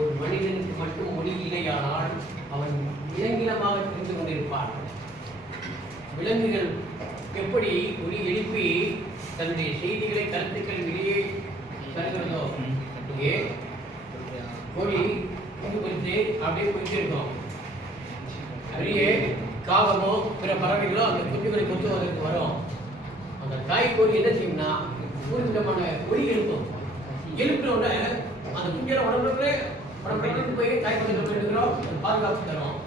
ஒரு மனிதனுக்கு மட்டும் மொழி இல்லையானால் அவன் விலங்கினமாக தெரிந்து கொண்டிருப்பான். விலங்குகள் எப்படி ஒளி எழுப்பி தன்னுடைய செய்திகளை கருத்துக்கள் வெளியே தருகிறதோ இங்கே கோழி குஞ்சு அப்படியே குறிச்சிருக்கோம் அப்படியே காகமோ பிற பறவைகளோ அந்த குஞ்சுகளை கொத்துவதற்கு வரும். அந்த தாய்க்கோழி என்ன செய்யும்னா ஒரு விதமான ஒளி எழுப்பும். எழுப்பின உடனே அந்த குஞ்சலை உடம்புல அப்புறம் உடம்புக்கு போய் தாய்க்கோழி எடுக்கிறோம் பாதுகாப்பு தரும்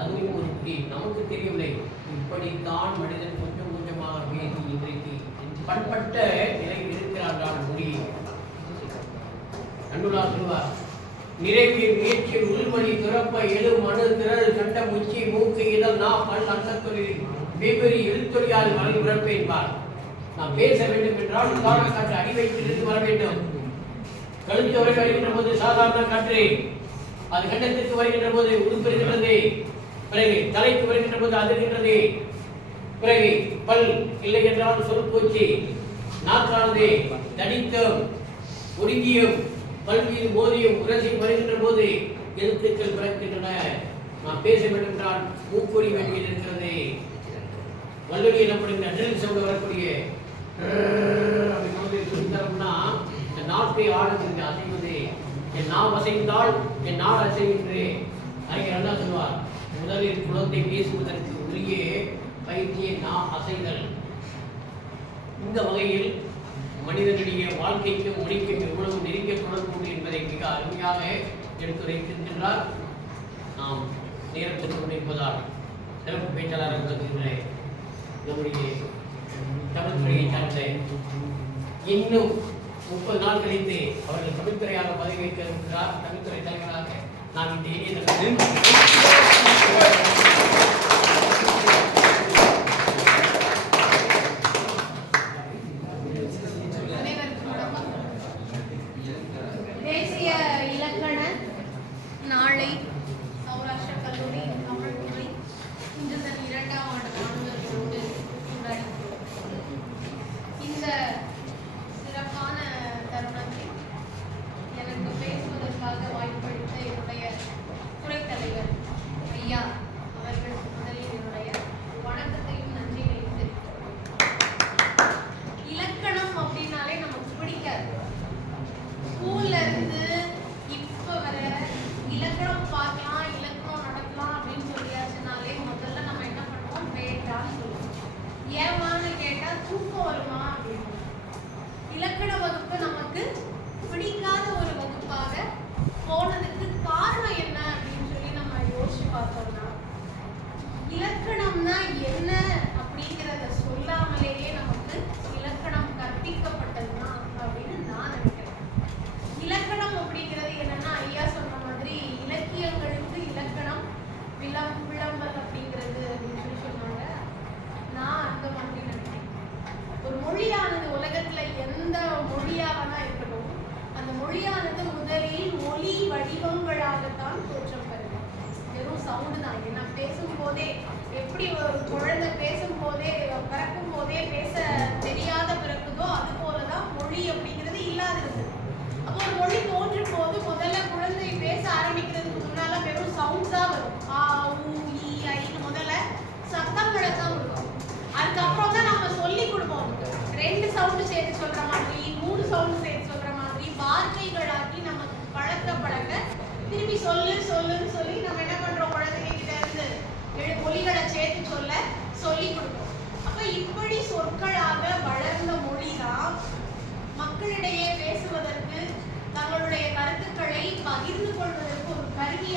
அதுவும் ஒரு புடி நமக்கு தெரியவில்லை. இப்படித்தான் மனிதன் கொஞ்சம் கொஞ்சமாக பேசி இன்றைக்கு. பண்பட்ட நிலையில் இருக்கிறார்கள் மொழி அன்புலா சொல்வார் நிறைவின் முயற்சி உள்மொழி துறப்ப எழு மனு திரள் கண்ட முச்சி மூக்கு இதழ் நா பல் அன்னத்தொழில் வெவ்வேறு எழுத்தொழியால் மலை உறப்பேன்பார் நாம் பேச வேண்டும் என்றால் உதாரண காற்று அடி வைத்திருந்து வர வேண்டும். கழுத்து வரை வருகின்ற போது சாதாரண காற்று அது கண்டத்திற்கு வருகின்ற போது உருப்பெறுகின்றது. பிறகு தலைக்கு வருகின்ற போது அதிர்கின்றது. பிறகு பல் இல்லை என்றால் சொல் பூச்சி. நாக்கானது தடித்தும் ஒடுங்கியும் பல் போதியும் உரசி வருகின்ற போது எழுத்துக்கள் பிறக்கின்றன. நாம் பேச வேண்டும் என்றால் மூக்கொடி வேண்டியது இருக்கிறது. வல்லொலி எனப்படுகின்ற நெல் சவுண்ட் வரக்கூடிய இந்த நாட்டை அசைவது என் நாம் அசைந்தால் என் நாடு அசைகின்றே. அறிஞர் என்ன சொல்வார் முதலில் குழந்தை பேசுவதற்கு உரிய பயிற்சியை நாம் அசைதல். இந்த வகையில் மனிதனுடைய வாழ்க்கைக்கும் மொழிக்கும் எவ்வளவு நெருங்கிய தொடர்பு என்பதை மிக அருமையாக எடுத்துரைத்திருக்கின்றார் நாம் நேரத்தில் முடிப்பதால் சிறப்பு பேச்சாளர் விளக்குகின்ற நம்முடைய தமிழ்துறையை சார்ந்த இன்னும் முப்பது நாள் கழித்து அவர்கள் தமிழ்துறையாக பதவியேற்க இருக்கிறார் தமிழ்துறை தலைவராக நான் இந்த இணைய அனைவருக்கும் வணக்கம். தேசிய இலக்கண நாளை சௌராஷ்டிர கல்லூரி தமிழ் துறை இன்று தன் இரண்டாம் ஆண்டு மாணவர்களோடு கொண்டாடுகிறோம் இந்த சிறப்பான தருணத்தில் எனக்கு பேசுவதற்காக வாய்ப்பளித்த என்னுடைய துறைத் தலைவர் ஐயா அவர்கள் முதலில் என்னுடைய வணக்கத்தையும் நன்றியையும் தெரிவித்துக் இலக்கணம் அப்படின்னாலே நமக்கு பிடிக்காது ஸ்கூல்ல இருந்து இப்ப வர இலக்கணம் பார்க்கலாம் இலக்கணம் நடக்கலாம் அப்படின்னு சொல்லியாச்சுனாலே முதல்ல நம்ம என்ன பண்ணுவோம் வேண்டாம்னு சொல்லுவோம் ஏமான்னு கேட்டா தூக்கம் வருமா அப்படின்னு. இலக்கண வகுப்பு நமக்கு பிடிக்காத ஒரு வகுப்பாக போனதுக்கு காரணம் என்ன அப்படின்னு சொல்லி நம்ம யோசிச்சு பார்த்தோம்னா இலக்கணம்னா என்ன அப்படிங்கிறத சொல்லாமலேயே நமக்கு இலக்கணம் கற்பிக்கப்பட்டதுதான் அப்படின்னு நான் நினைக்கிறேன். இலக்கணம் அப்படிங்கிறது என்னன்னா ஐயா சொன்ன மாதிரி இலக்கியங்களுக்கு இலக்கணம் விளம் விளம்பரம் அப்படிங்கிறது அப்படின்னு சொல்லி சொன்னாங்க நான் அந்த மாதிரி நினைக்கிறேன் ஒரு மொழியானது உலகத்துல எந்த இருக்கணும் இருக்கட்டும் அந்த மொழியானது முதலில் ஒலி வடிவங்களாகத்தான் தோற்றம் பெறுது வெறும் சவுண்டு தான். ஏன்னா பேசும்போதே எப்படி ஒரு குழந்தை பேசும்போதே பிறக்கும் போதே பேச தெரியாத பிறக்குதோ அது போலதான் மொழி அப்படிங்கிறது இல்லாத இருந்தது அப்போ ஒரு மொழி தோன்றும் போது முதல்ல குழந்தை பேச ஆரம்பிக்கிறதுக்கு முன்னால வெறும் சவுண்ட்ஸ் தான் வரும் ஆ ஊ ஈ ஐன்னு முதல்ல சத்தங்களை தான் கொடுக்கும் அதுக்கப்புறம் தான் நம்ம சொல்லி கொடுப்போம் ரெண்டு சவுண்டு சேர்த்து சொல்ற மாதிரி மூணு சவுண்டு சேர்த்து சொல்ற மாதிரி வார்த்தைகளாக்கி நமக்கு பழக்க பழக்க திருப்பி சொல்லு சொல்லுன்னு சொல்லி நம்ம என்ன பண்றோம் குழந்தைங்க கிட்ட இருந்து எழு- ஒலிகளை சேர்த்து சொல்ல சொல்லி கொடுப்போம் அப்ப இப்படி சொற்களாக வளர்ந்த மொழிதான் மக்களிடையே பேசுவதற்கு தங்களுடைய கருத்துக்களை பகிர்ந்து கொள்வதற்கு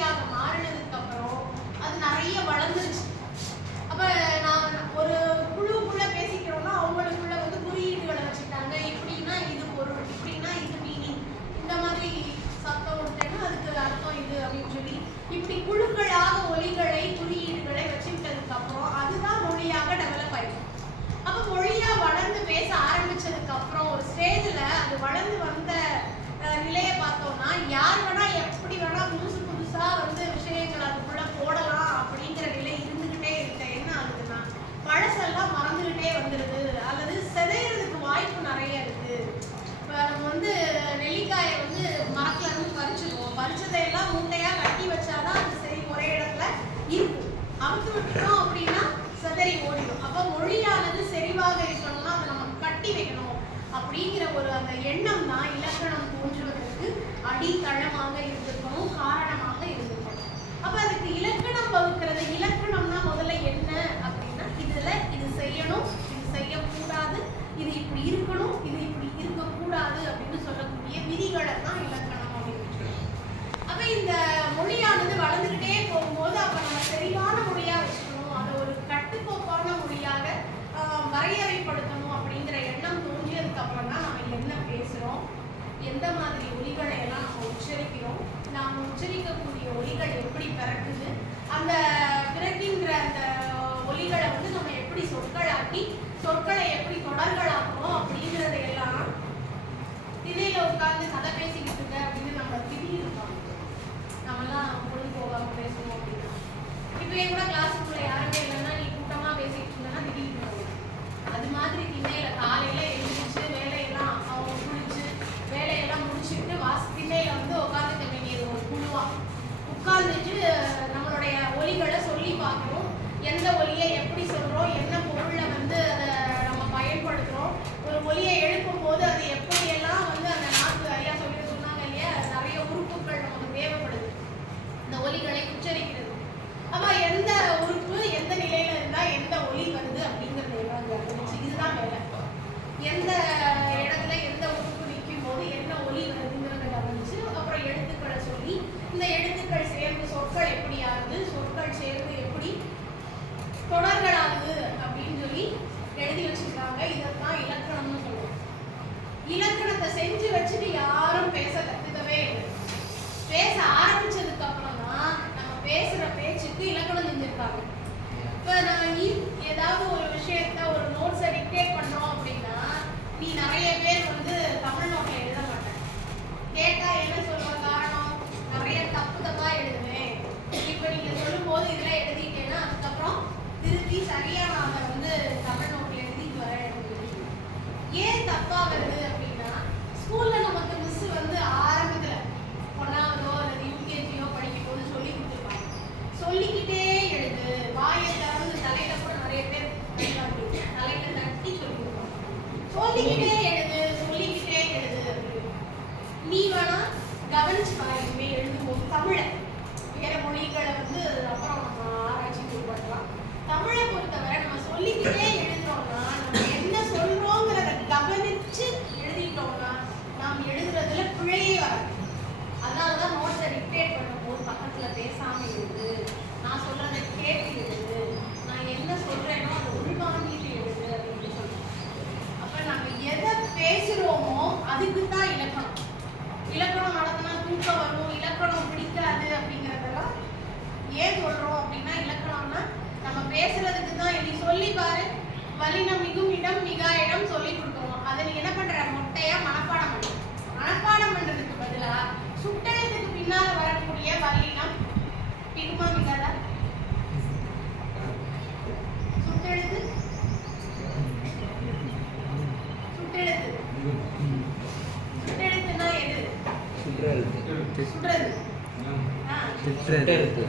ஒரு மாறினதுக்கு அப்புறம் அது நிறைய வளர்ந்துருச்சு. அப்ப நான் ஒரு குழுக்குள்ள பேசிக்கிறோம்னா அவங்களுக்குள்ள வந்து குறியீடுகளை வச்சுட்டாங்க இப்படின்னா இது பொருள் இப்படின்னா இது மீனிங். இந்த மாதிரி சத்தம் விட்டேன்னா அதுக்கு அர்த்தம் இது அப்படின்னு சொல்லி இப்படி குழுக்களாக ஒலிகளை குறியீடுகளை வச்சுக்கிட்டதுக்கு அப்புறம் அதுதான் மொழியாக டெவலப் ஆயிடும் அப்ப மொழியா வளர்ந்து பேச ஆரம்பிச்சதுக்கு அப்புறம் ஒரு ஸ்டேஜ்ல அது வளர்ந்து வந்த நிலையை பார்த்தோம்னா யார் வேணா எப்படி வேணா புதுசு பாதிப்பே வந்துடுது அல்லது சிதையிறதுக்கு வாய்ப்பு நிறைய இருக்கு. இப்போ நம்ம வந்து நெல்லிக்காயை வந்து மரத்துல இருந்து பறிச்சுக்குவோம். பறிச்சதை எல்லாம் மூட்டையா கட்டி வச்சாதான் அது சரி ஒரே இடத்துல இருக்கும். அவுத்து விட்டுட்டோம் அப்படின்னா சிதறி ஓடிடும். அப்போ மொழியானது செறிவாக இருக்கணும்னா அதை நம்ம கட்டி வைக்கணும். அப்படிங்கிற ஒரு அந்த எண்ணம் தான் இலக்கணம் தோன்று எந்த மாதிரி ஒலிகளை எல்லாம் நம்ம உச்சரிக்கிறோம்? நாம் உச்சரிக்கக்கூடிய ஒலிகள் எப்படி பிறக்குது? அந்த பிறக்கின்ற அந்த ஒலிகளை வந்து நம்ம எப்படி சொற்களாக்கி சொற்களை எப்படி தொடர்களாக்குவோம் அப்படிங்கிறது எல்லாம் திணையில உட்கார்ந்து கதை பேசிக்கிட்டு இருக்க அப்படின்னு நம்ம திணி இருக்கோம் நம்மலாம் பொழுது போகாம பேசுவோம் அப்படின்னா. இப்போ என் கூட கிளாஸுக்குள்ள யாருமே இல்லைன்னா நீ கூட்டமா பேசிட்டு இருந்தேன்னா திடீர்னு அது மாதிரி திணி எந்த இடத்துல எந்த உறுப்பு நிற்கும் போது என்ன ஒலி வருதுங்கிறத கவனிச்சு அப்புறம் எழுத்துக்களை சொல்லி இந்த எழுத்துக்கள் சேர்ந்து சொற்கள் எப்படி ஆகுது சொற்கள் சேர்ந்து எப்படி தொடர்கள் ஆகுது அப்படின்னு சொல்லி எழுதி வச்சிருக்காங்க. இதைத்தான் இலக்கணம்னு சொல்லுவோம். இலக்கணத்தை செஞ்சு வச்சுட்டு யாரும் பேச கத்துக்கவே இல்லை. பேச ஆரம்பிச்சதுக்கு அப்புறம் தான் நம்ம பேசுற பேச்சுக்கு இலக்கணம் செஞ்சிருக்காங்க. இப்போ நான் ஏதாவது ஒரு விஷயத்த accidente.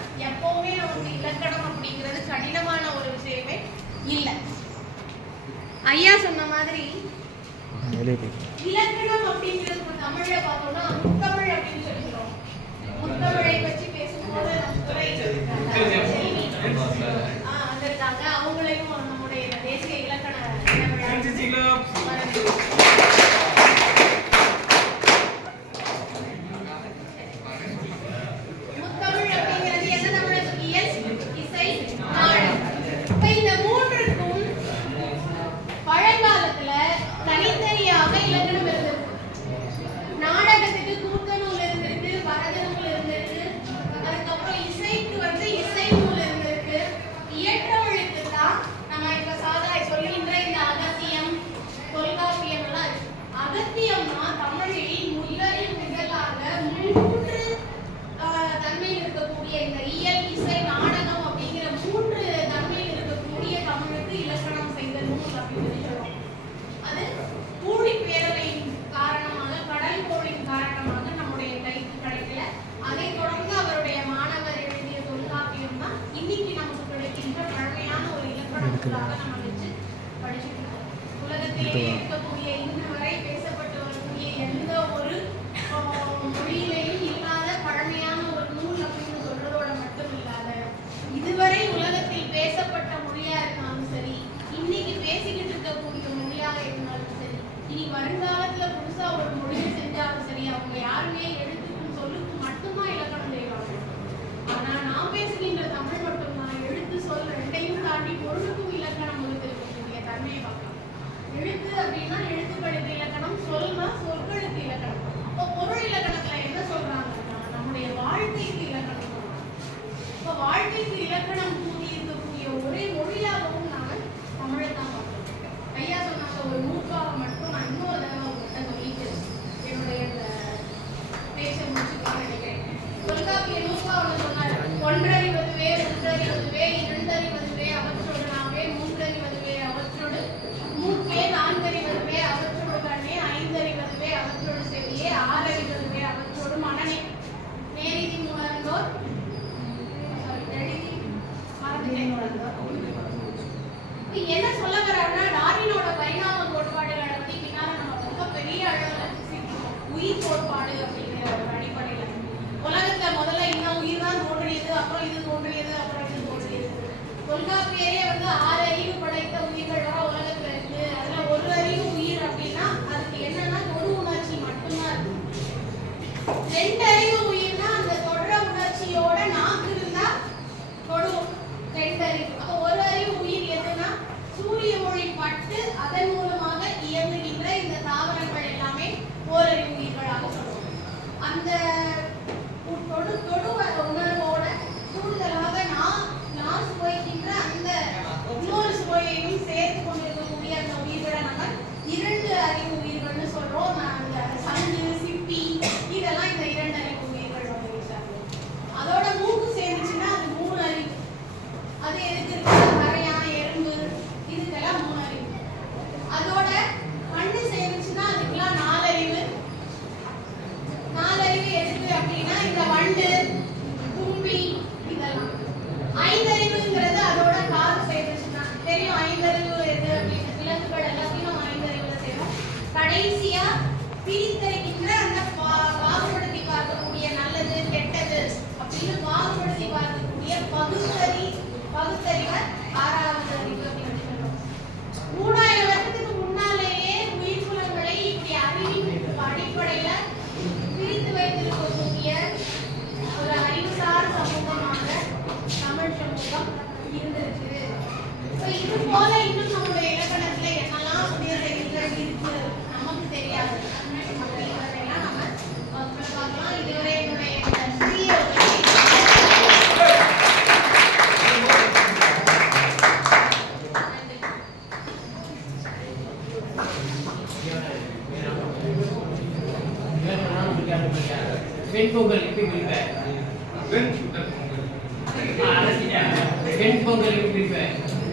இல்லை. ஐயா சொன்ன மாதிரி இலக்கணம் அப்படிங்கிறது தமிழ்ல பார்த்தோம்னா முத்தமிழ் அப்படின்னு சொல்லிக்கிறோம் முத்தமிழை பற்றி பேசும்போது நம்ம துறை இருக்காங்க அவங்களையும் நம்முடைய தேசிய இலக்கண வெண்பொங்கல் எப்படி விருப்பேன் வெண்பொங்கல் எப்படி விருப்பேன்